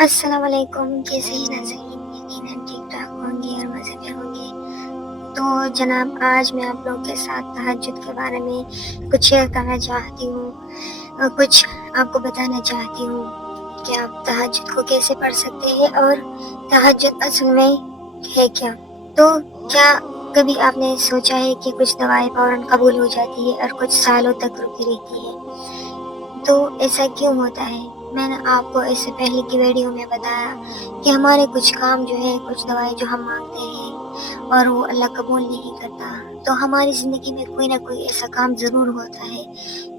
السلام علیکم، کیسے ہیں ناظرین؟ یقیناً ٹھیک ٹھاک ہوں گے اور مزے میں ہوں گے۔ تو جناب، آج میں آپ لوگوں کے ساتھ تہجد کے بارے میں کچھ شیئر کرنا چاہتی ہوں اور کچھ آپ کو بتانا چاہتی ہوں کہ آپ تہجد کو کیسے پڑھ سکتے ہیں اور تہجد اصل میں ہے کیا۔ تو کیا کبھی آپ نے سوچا ہے کہ کچھ دعائیں فوراً قبول ہو جاتی ہے اور کچھ سالوں تک رکی رہتی ہے؟ تو ایسا کیوں ہوتا ہے؟ میں نے آپ کو اس سے پہلے کی ویڈیو میں بتایا کہ ہمارے کچھ کام جو ہے، کچھ دعائیں جو ہم مانگتے ہیں اور وہ اللہ قبول نہیں کرتا، تو ہماری زندگی میں کوئی نہ کوئی ایسا کام ضرور ہوتا ہے،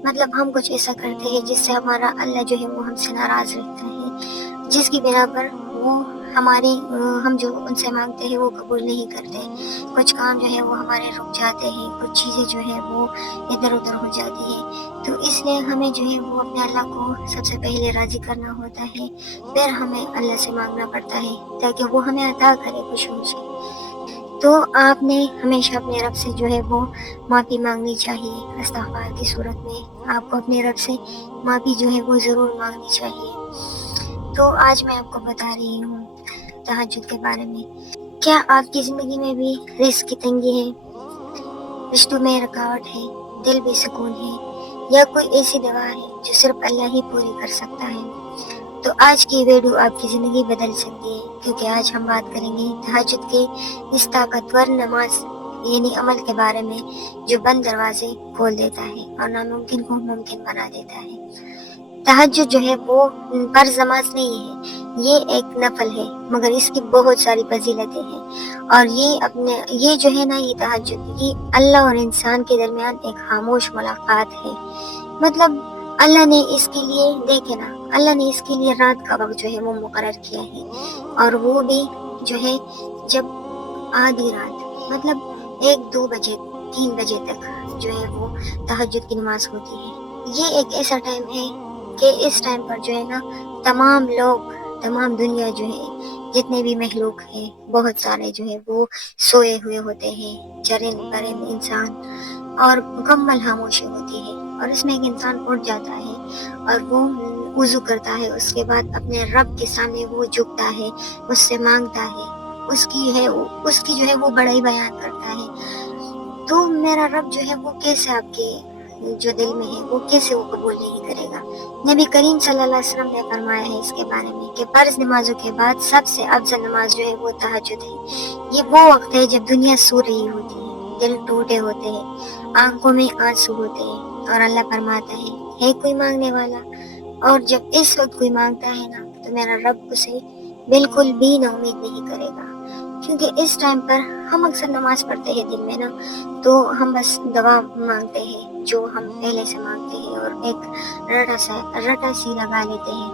مطلب ہم کچھ ایسا کرتے ہیں جس سے ہمارا اللہ جو ہے وہ ہم سے ناراض رہتا ہے، جس کی بنا پر وہ ہم جو ان سے مانگتے ہیں وہ قبول نہیں کرتے۔ کچھ کام جو ہے وہ ہمارے رک جاتے ہیں، کچھ چیزیں جو ہے وہ ادھر ادھر ہو جاتی ہے، تو اس لیے ہمیں جو ہے وہ اپنے اللہ کو سب سے پہلے راضی کرنا ہوتا ہے، پھر ہمیں اللہ سے مانگنا پڑتا ہے تاکہ وہ ہمیں عطا کرے خوشیوں سے۔ تو آپ نے ہمیشہ اپنے رب سے جو ہے وہ معافی مانگنی چاہیے، استغفار کی صورت میں آپ کو اپنے رب سے معافی جو ہے وہ ضرور مانگنی چاہیے۔ تو آج میں آپ کو بتا رہی ہوں تہجد کے بارے میں۔ کیا آپ کی زندگی میں بھی رزق کی تنگی ہے، رشتوں میں رکاوٹ ہے، دل بے سکون ہے، یا کوئی ایسی دوا ہے جو صرف اللہ ہی پوری کر سکتا ہے؟ تو آج کی ویڈیو آپ کی زندگی بدل سکتی ہے، کیونکہ آج ہم بات کریں گے تہجد کے اس طاقتور نماز یعنی عمل کے بارے میں جو بند دروازے کھول دیتا ہے اور ناممکن کو ممکن بنا دیتا ہے۔ تہجد جو ہے وہ فرض نماز نہیں ہے، یہ ایک نفل ہے، مگر اس کی بہت ساری فضیلتیں ہیں، اور یہ جو ہے نا، یہ تہجد یہ اللہ اور انسان کے درمیان ایک خاموش ملاقات ہے۔ مطلب اللہ نے اس کے لیے دیکھے نا، اللہ نے اس کے لیے رات کا وقت جو ہے وہ مقرر کیا ہے، اور وہ بھی جو ہے جب آدھی رات، مطلب 1 2 بجے 3 بجے تک جو ہے وہ تہجد کی نماز ہوتی ہے۔ یہ ایک ایسا ٹائم ہے کہ اس ٹائم پر جو ہے نا تمام لوگ، تمام دنیا جو ہے، جتنے بھی مخلوق ہیں، بہت سارے جو ہے وہ سوئے ہوئے ہوتے ہیں، چرند پرند انسان، اور مکمل خاموشی ہوتی ہے، اور اس میں ایک انسان اٹھ جاتا ہے اور وہ وضو کرتا ہے، اس کے بعد اپنے رب کے سامنے وہ جھکتا ہے، اس سے مانگتا ہے، اس کی جو ہے وہ بڑائی بیان کرتا ہے۔ تو میرا رب جو ہے وہ کیسے آپ کے جو دل میں ہے وہ کیسے وہ قبول نہیں کرے گا؟ نبی کریم صلی اللہ علیہ وسلم نے فرمایا ہے اس کے بارے میں کہ فرض نمازوں کے بعد سب سے افضل نماز جو ہے وہ تہجد ہے۔ یہ وہ وقت ہے جب دنیا سو رہی ہوتی ہے، دل ٹوٹے ہوتے ہیں، آنکھوں میں آنسو ہوتے ہیں، اور اللہ فرماتا ہے کوئی مانگنے والا؟ اور جب اس وقت کوئی مانگتا ہے نا، تو میرا رب اسے بالکل بھی نا امید نہیں کرے گا، کیونکہ اس ٹائم پر ہم اکثر نماز پڑھتے ہیں دن میں نا، تو ہم بس دعا مانگتے ہیں جو ہم پہلے سے مانگتے ہیں، اور ایک رٹا سی لگا لیتے ہیں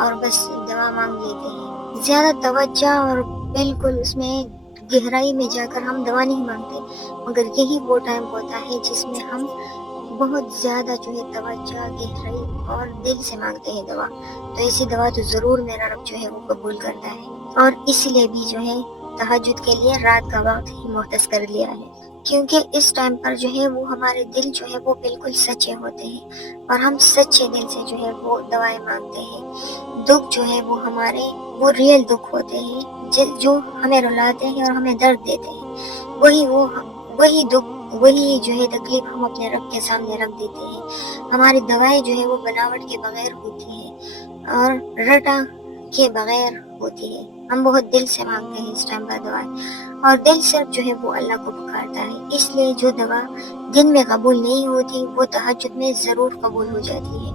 اور بس دعا مانگ لیتے ہیں، زیادہ توجہ اور بالکل اس میں گہرائی میں جا کر ہم دعا نہیں مانگتے، مگر یہی وہ ٹائم ہوتا ہے جس میں ہم بہت زیادہ جو ہے توجہ، گہرائی اور دل سے مانگتے ہیں دعا، تو ایسی دعا تو ضرور میرا رب جو ہے وہ قبول کرتا ہے، اور اسی لیے بھی جو ہے تہجد کے لیے رات کا وقت ہی مختص کر لیا ہے، کیونکہ اس ٹائم پر جو ہے وہ ہمارے دل جو ہے وہ بالکل سچے ہوتے ہیں، اور ہم سچے دل سے جو ہے وہ دعائیں مانگتے ہیں۔ دکھ جو ہے وہ ہمارے وہ ریئل دکھ ہوتے ہیں جو ہمیں رلاتے ہیں اور ہمیں درد دیتے ہیں، وہی دکھ، وہی جو ہے تکلیف ہم اپنے رب کے سامنے رکھ دیتے ہیں۔ ہماری دعائیں جو ہے وہ بناوٹ کے بغیر ہوتی ہیں اور رٹا کے بغیر ہوتی ہے، ہم بہت دل سے مانگتے ہیں اس ٹائم پر دعائیں، اور دل صرف جو ہے وہ اللہ کو پکارتا ہے، اس لیے جو دعا دن میں قبول نہیں ہوتی وہ تہجد میں ضرور قبول ہو جاتی ہے۔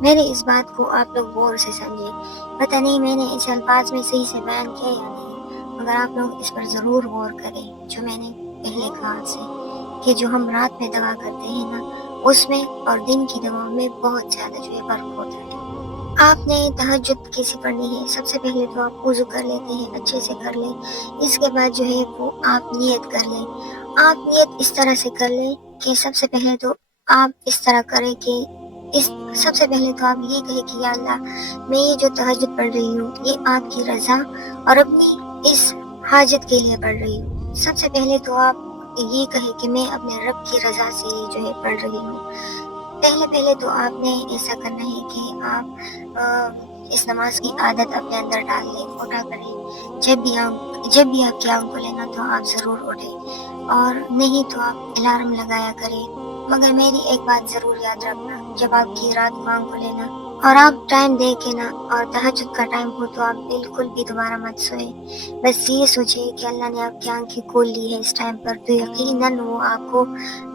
میرے اس بات کو آپ لوگ غور سے سمجھیں، پتہ نہیں میں نے اس الفاظ میں صحیح سے بیان کیا یا نہیں، مگر آپ لوگ اس پر ضرور غور کریں جو میں نے پہلے کہا آپ سے، کہ جو ہم رات میں دعا کرتے ہیں نا، اس میں اور دن کی دعا میں بہت زیادہ جو ہے فرق ہوتا ہے۔ آپ نے تہجد کیسے پڑھنی ہے؟ سب سے پہلے تو آپ وضو کر لیتے ہیں، اچھے سے کر لیں، اس کے بعد جو ہے وہ آپ نیت کر لیں۔ آپ نیت اس طرح سے کر لیں کہ سب سے پہلے تو آپ اس طرح کریں کہ سب سے پہلے تو آپ یہ کہیں کہ یا اللہ، میں یہ جو تہجد پڑھ رہی ہوں یہ آپ کی رضا اور اپنی اس حاجت کے لیے پڑھ رہی ہوں۔ سب سے پہلے تو آپ یہ کہیں کہ میں اپنے رب کی رضا سے جو ہے پڑھ رہی ہوں۔ پہلے تو آپ نے ایسا کرنا ہے کہ آپ اس نماز کی عادت اپنے اندر ڈال لیں، اٹھا کریں، جب بھی آپ کی آنکھ کھلے نا تو آپ ضرور اٹھیں، اور نہیں تو آپ الارم لگایا کریں۔ مگر میری ایک بات ضرور یاد رکھنا، جب آپ کی رات کو آنکھ کھلے نا اور آپ ٹائم دیکھیں نا اور تہجد کا ٹائم ہو تو آپ بالکل بھی دوبارہ مت سوئیں، بس یہ سوچیں کہ اللہ نے آپ کی آنکھیں کھول لی ہے اس ٹائم پر، تو یقیناً وہ آپ کو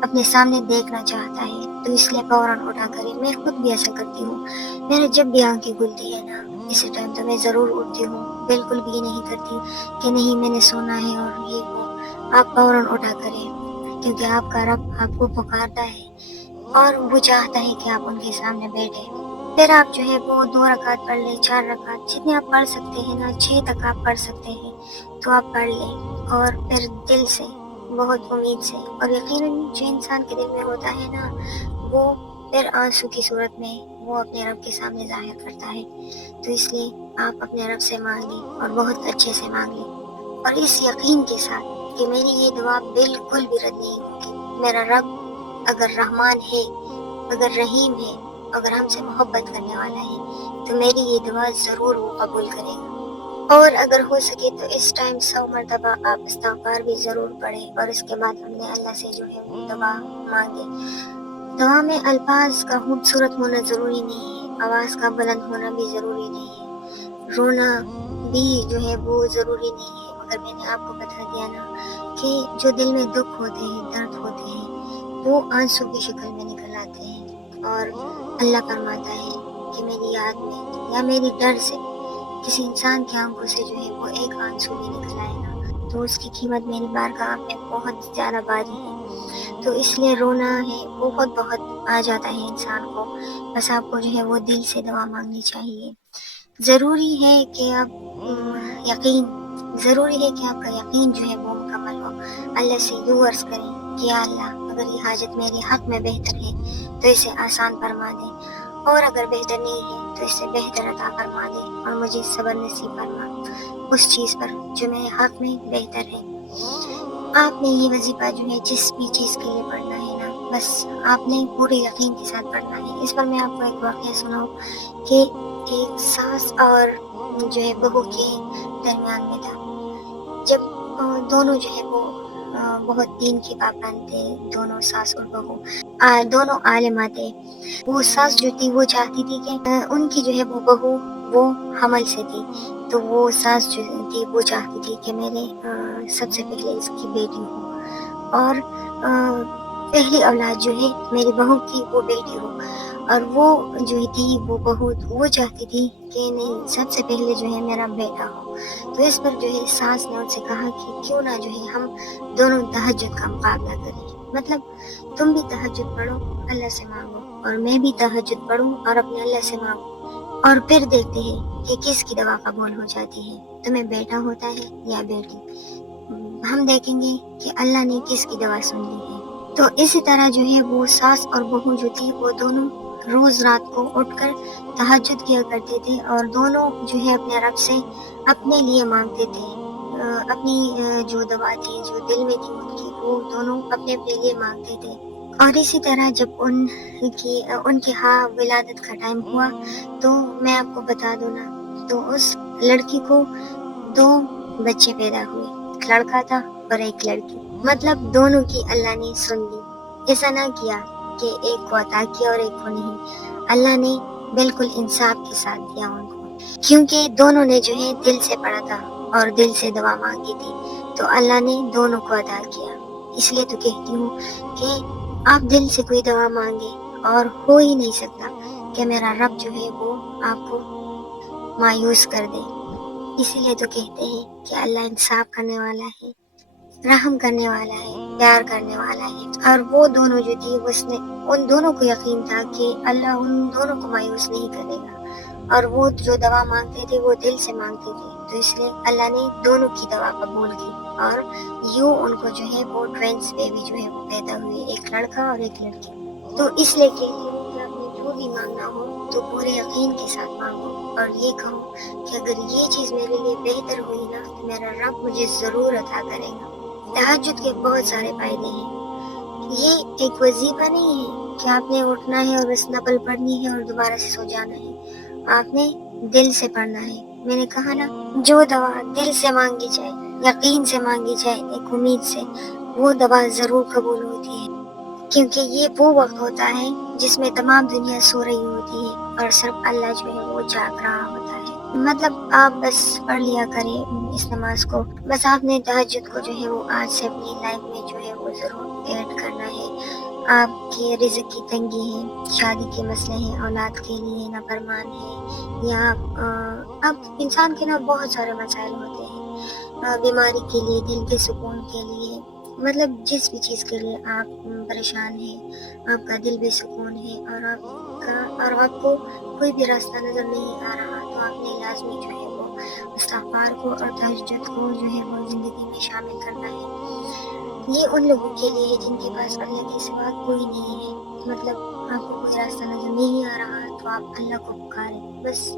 اپنے سامنے دیکھنا چاہتا ہے، تو اس لیے فوراً اٹھا کریں۔ میں خود بھی ایسا کرتی ہوں، میرے جب بھی آنکھیں کھلتی ہے نا اسی ٹائم تو میں ضرور اٹھتی ہوں، بالکل بھی یہ نہیں کرتی کہ نہیں میں نے سونا ہے اور یہ وہ۔ آپ فوراً اٹھا کریں، کیونکہ آپ کا رب آپ کو پکارتا ہے اور وہ چاہتا ہے کہ آپ ان کے سامنے بیٹھے۔ پھر آپ جو ہے وہ 2 رکعت پڑھ لیں، 4 رکعت، جتنے آپ پڑھ سکتے ہیں نا، 6 تک آپ پڑھ سکتے ہیں تو آپ پڑھ لیں، اور پھر دل سے، بہت امید سے، اور یقیناً جو انسان کے دل میں ہوتا ہے نا وہ پھر آنسو کی صورت میں وہ اپنے رب کے سامنے ظاہر کرتا ہے، تو اس لیے آپ اپنے رب سے مانگ لیں اور بہت اچھے سے مانگ لیں، اور اس یقین کے ساتھ کہ میری یہ دعا بالکل بھی رد نہیں ہوگی۔ میرا رب اگر رحمان ہے، اگر رحیم ہے، اگر ہم سے محبت کرنے والا ہے تو میری یہ دعا ضرور وہ قبول کرے گا۔ اور اگر ہو سکے تو اس ٹائم 100 مرتبہ آپ استغفار بھی ضرور پڑھیں، اور اس کے بعد ہم نے اللہ سے جو ہے وہ دعا مانگے۔ دعا میں الفاظ کا خوبصورت ہونا ضروری نہیں ہے، آواز کا بلند ہونا بھی ضروری نہیں ہے، رونا بھی جو ہے وہ ضروری نہیں ہے، مگر میں نے آپ کو بتا دیا نا کہ جو دل میں دکھ ہوتے ہیں، درد ہوتے ہیں، وہ آنسو کی شکل میں نکل آتے ہیں، اور اللہ فرماتا ہے کہ میری یاد میں یا میری ڈر سے کسی انسان کی آنکھوں سے جو ہے وہ ایک آنسو بھی نکل آئے نا تو اس کی قیمت میری بارگاہ میں بہت زیادہ باری ہے، تو اس لیے رونا ہے بہت آ جاتا ہے انسان کو، بس آپ کو جو ہے وہ دل سے دعا مانگنی چاہیے۔ ضروری ہے کہ ضروری ہے کہ آپ کا یقین جو ہے وہ مکمل ہو، اللہ سے یوں عرض کریں کہ یا اللہ اگر یہ حاجت میرے حق میں بہتر ہے تو اسے آسان فرما دیں، اور اگر بہتر نہیں ہے تو اسے بہتر عطا فرما دیں، اور مجھے صبر نصیب فرما اس چیز پر جو میرے حق میں بہتر ہے۔ آپ نے یہ وظیفہ جو ہے جس بھی چیز کے لیے پڑھنا ہے نا بس آپ نے پورے یقین کے ساتھ پڑھنا ہے۔ اس پر میں آپ کو ایک واقعہ سناؤں کہ ایک ساس اور جو ہے بہو کے درمیان میں تھا، جب دونوں جو ہے وہ بہت دین کی پابند تھے، دونوں ساس اور بہو دونوں عالمہ تھے۔ وہ ساس جو تھی وہ چاہتی تھی کہ ان کی جو ہے وہ بہو وہ حمل سے تھی، تو وہ ساس جو تھی وہ چاہتی تھی کہ میرے سب سے پہلے اس کی بیٹی ہو، اور پہلی اولاد جو ہے میری بہو کی وہ بیٹی ہو، اور وہ جو تھی وہ بہو وہ چاہتی تھی کہ نہیں سب سے پہلے جو ہے میرا بیٹا ہو۔ تو اس پر جو ہے ساس نے ان سے کہا کہ کیوں نہ جو ہے ہم دونوں تہجد کا مقابلہ کریں، مطلب تم بھی تہجد پڑھو، اللہ سے مانگو، اور میں بھی تہجد پڑھوں اور اپنے اللہ سے مانگو، اور پھر دیکھتے ہیں کہ کس کی دعا قبول ہو جاتی ہے، تمہیں بیٹا ہوتا ہے یا بیٹی، ہم دیکھیں گے کہ اللہ نے کس کی دعا سن لی ہے۔ تو اسی طرح جو ہے وہ ساس اور بہو جو تھی وہ دونوں روز رات کو اٹھ کر تہجد کیا کرتے تھے، اور دونوں جو ہے اپنے رب سے اپنے لیے مانگتے تھے، اپنی جو دعا تھی جو دل میں تھی ان کی وہ دونوں اپنے لیے مانگتے تھے۔ اور اسی طرح جب ان کے ہاں ولادت کا ٹائم ہوا تو میں آپ کو بتا دوں نا تو اس لڑکی کو 2 بچے پیدا ہوئے، ایک لڑکا تھا اور ایک لڑکی، مطلب دونوں کی اللہ نے سن لی، ایسا نہ کیا کہ ایک کو عطا کیا اور ایک کو نہیں، اللہ نے بالکل انصاف کے ساتھ دیا ان کو، کیونکہ دونوں نے جو ہے دل سے پڑھا تھا اور دل سے دعا مانگی تھی، تو اللہ نے دونوں کو عطا کیا۔ اس لیے تو کہتی ہوں کہ آپ دل سے کوئی دعا مانگے اور ہو ہی نہیں سکتا کہ میرا رب جو ہے وہ آپ کو مایوس کر دے، اسی لیے تو کہتے ہیں کہ اللہ انصاف کرنے والا ہے، رحم کرنے والا ہے، پیار کرنے والا ہے، اور وہ دونوں جو تھی ان دونوں کو یقین تھا کہ اللہ ان دونوں کو مایوس نہیں کرے گا، اور وہ جو دعا مانگتے تھے وہ دل سے مانگتے تھے، تو اس لیے اللہ نے دونوں کی دعا قبول کی، اور یوں ان کو جو ہے وہ ٹوینس بیبی جو ہے وہ پیدا ہوئے، ایک لڑکا اور ایک لڑکی۔ تو اس لیے کہتی ہوں کہ آپ نے جو بھی مانگنا ہو تو پورے یقین کے ساتھ مانگو، اور یہ کہو کہ اگر یہ چیز میرے لیے بہتر ہوئی نا تو میرا رب مجھے ضرور عطا کرے گا۔ تہجد کے بہت سارے فائدے ہیں، یہ ایک وظیفہ نہیں ہے کہ آپ نے اٹھنا ہے اور بس نفل پڑھنی ہے اور دوبارہ سے سو جانا ہے، آپ نے دل سے پڑھنا ہے. میں نے کہا نا، جو دوا دل سے مانگی جائے، یقین سے مانگی جائے، ایک امید سے، وہ دوا ضرور قبول ہوتی ہے. کیونکہ یہ وہ وقت ہوتا ہے جس میں تمام دنیا سو رہی ہوتی ہے اور صرف اللہ جو ہے وہ جاگ رہا ہوتا ہے. مطلب آپ بس پڑھ لیا کریں اس نماز کو. بس آپ نے تہجد کو جو ہے وہ آج سے اپنی لائف میں جو ہے وہ ضرور ایڈ کرنا ہے. آپ کے رزق کی تنگی ہے، شادی کے مسئلے ہیں، اولاد کے لیے نافرمان ہے، یا اب انسان کے نا بہت سارے مسائل ہوتے ہیں، بیماری کے لیے، دل کے سکون کے لیے، مطلب جس بھی چیز کے لیے آپ پریشان ہیں، آپ کا دل بے سکون ہے، اور آپ کو کوئی بھی راستہ نظر نہیں آ رہا، تو آپ نے لازمی جو ہے وہ استغفار کو اور تہجد کو جو ہے وہ زندگی میں شامل کرنا ہے. یہ ان لوگوں کے لیے جن کے پاس اللہ کے سوا کوئی نہیں ہے. مطلب آپ کو کوئی راستہ نظر نہیں آ رہا تو آپ اللہ کو پکاریں. بس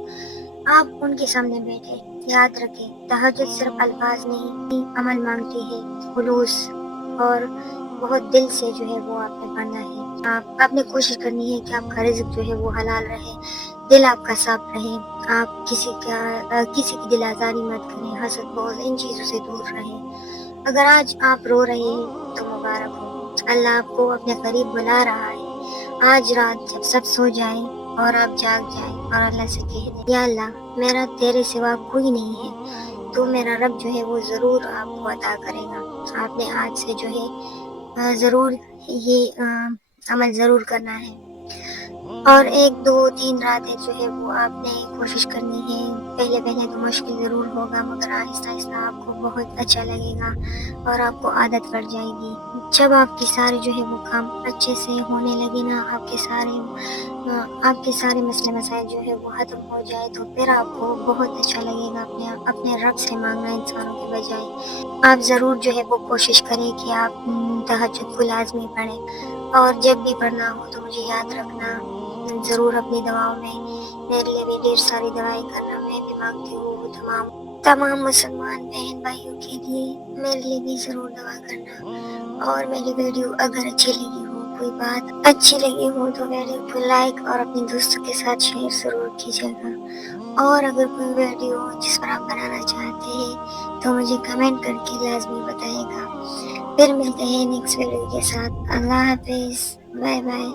آپ ان کے سامنے بیٹھے. یاد رکھیں، تہجد صرف الفاظ نہیں، عمل مانگتی ہے، خلوص اور بہت دل سے جو ہے وہ آپ نے پڑھنا ہے. آپ نے کوشش کرنی ہے کہ آپ کا رزق جو ہے وہ حلال رہے، دل آپ کا صاف رہے، آپ کسی کی دل آزاری مت کریں، حسد بغض ان چیزوں سے دور رہیں. اگر آج آپ رو رہے ہیں تو مبارک ہو، اللہ آپ کو اپنے قریب بلا رہا ہے. آج رات جب سب سو جائیں اور آپ جاگ جائیں اور اللہ سے کہہ دیں، یا اللہ میرا تیرے سوا کوئی نہیں ہے، تو میرا رب جو ہے وہ ضرور آپ کو عطا کرے گا. آپ نے آج سے جو ہے ضرور یہ عمل ضرور کرنا ہے. اور 1 2 3 راتیں جو ہے وہ آپ نے کوشش کرنی ہے. پہلے تو مشکل ضرور ہوگا، مگر آہستہ آہستہ آپ کو بہت اچھا لگے گا اور آپ کو عادت پڑ جائے گی. جب آپ کی سارے جو ہے وہ کام اچھے سے ہونے لگے نا، آپ کے سارے مسئلے مسائل جو ہے وہ ختم ہو جائے، تو پھر آپ کو بہت اچھا لگے گا اپنے رب سے مانگنا انسانوں کے بجائے. آپ ضرور جو ہے وہ کوشش کریں کہ آپ تہجد کو لازمی پڑھیں، اور جب بھی پڑھنا ہو تو مجھے یاد رکھنا ضرور اپنی دعاؤں میں. میرے لیے بھی ڈھیر ساری دعائیں کرنا. میں بھی مانگتی ہوں وہ تمام مسلمان بہن بھائیوں کے لیے میرے لیے بھی ضرور دعا کرنا. اور میری ویڈیو اگر اچھی لگی ہو، کوئی بات اچھی لگی ہو، تو ویڈیو کو لائک اور اپنے دوستوں کے ساتھ شیئر ضرور کیجیے گا. اور اگر کوئی ویڈیو جس پر آپ بنانا چاہتے ہیں تو مجھے کمنٹ کر کے لازمی بتائے گا. پھر ملتے ہیں نیکسٹ ویڈیو کے ساتھ. اللہ حافظ، بائے بائے.